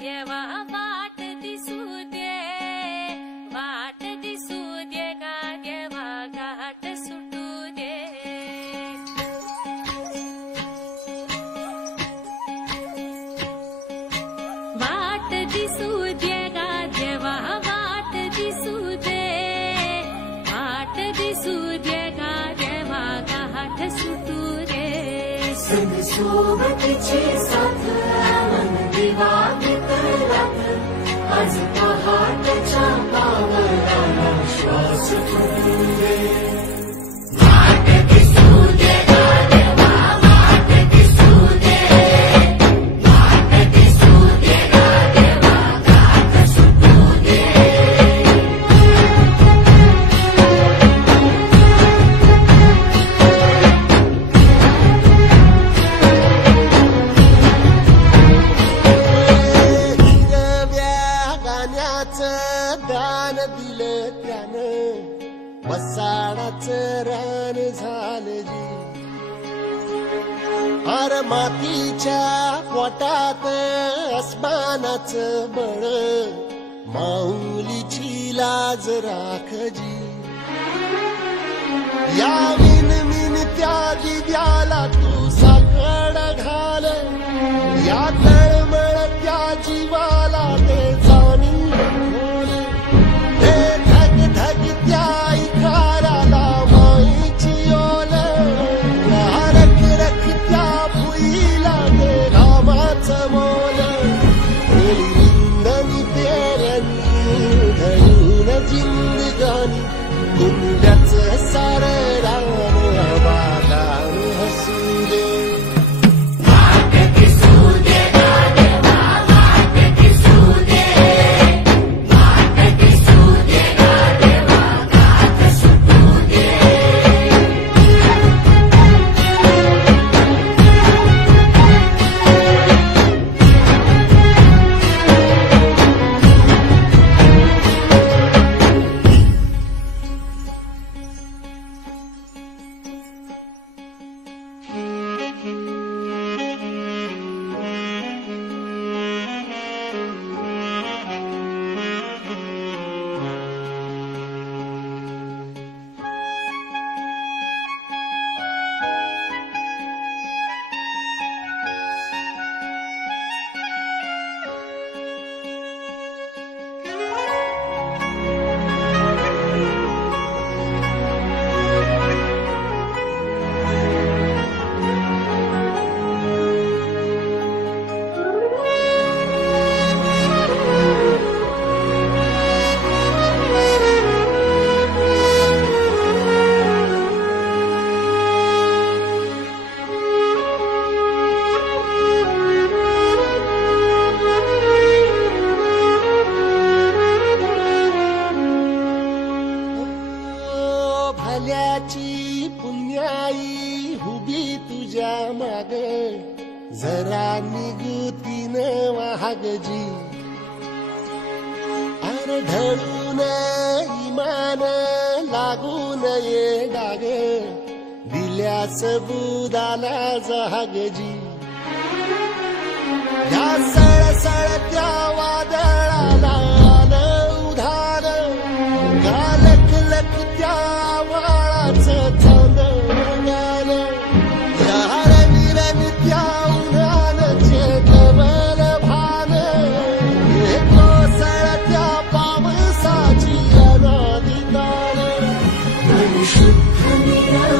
देवा वाट दिसू दे, वाट दिसू दे गा देवा घाट सुटू दे. वाट दिसू दे गा देवा वाट दिसू दे, वाट दिसू दे गा देवा घाट सुटू दे. संग सोबतीची साथ मन दिवा विकरात, आज पहाटच्या पावलाला श्वास फुटू दे. वाट दिसू दे गा देवा वाट दिसू दे, वाट दिसू दे गा देवा घाट सुटू दे. दान दिलं त्यानं वसाडाचं रान झालं जी. अर मातीच्या पोटात अस्मानाचं बळ, माऊलीची लाज राख जी. या मिन त्या दिव्याला तू साकड घाल, या तळमळ त्या जीवाला ते जाणीव खोल. हे धग धग त्या इखाराला माईची ओल, रख रख त्या भुईला ते रामाचं मोल. विंदनी पेरणी धरून जिंदगानी, कुंड्याचं सार राम बागा हसू दे. वाट दिसू दे गा देवा वाट दिसू दे, वाट दिसू दे गा देवा घाट सुटू दे. भल्याची पुण्याई हुबी तुझ्या माग, जरा निगुतीनं वाहग जी. अर ढळून इमान लागून ये डाग, दिल्या सबुदाला जहाग जी. या सळसळत्या वादळाला आलं उधार, गालक लक त्या वाळाचं चांदण गालं. या रविरन त्या उन्हानचे डबल भान, हे कोसळत्या पावसाची अनादी ताण. शुद्ध निरा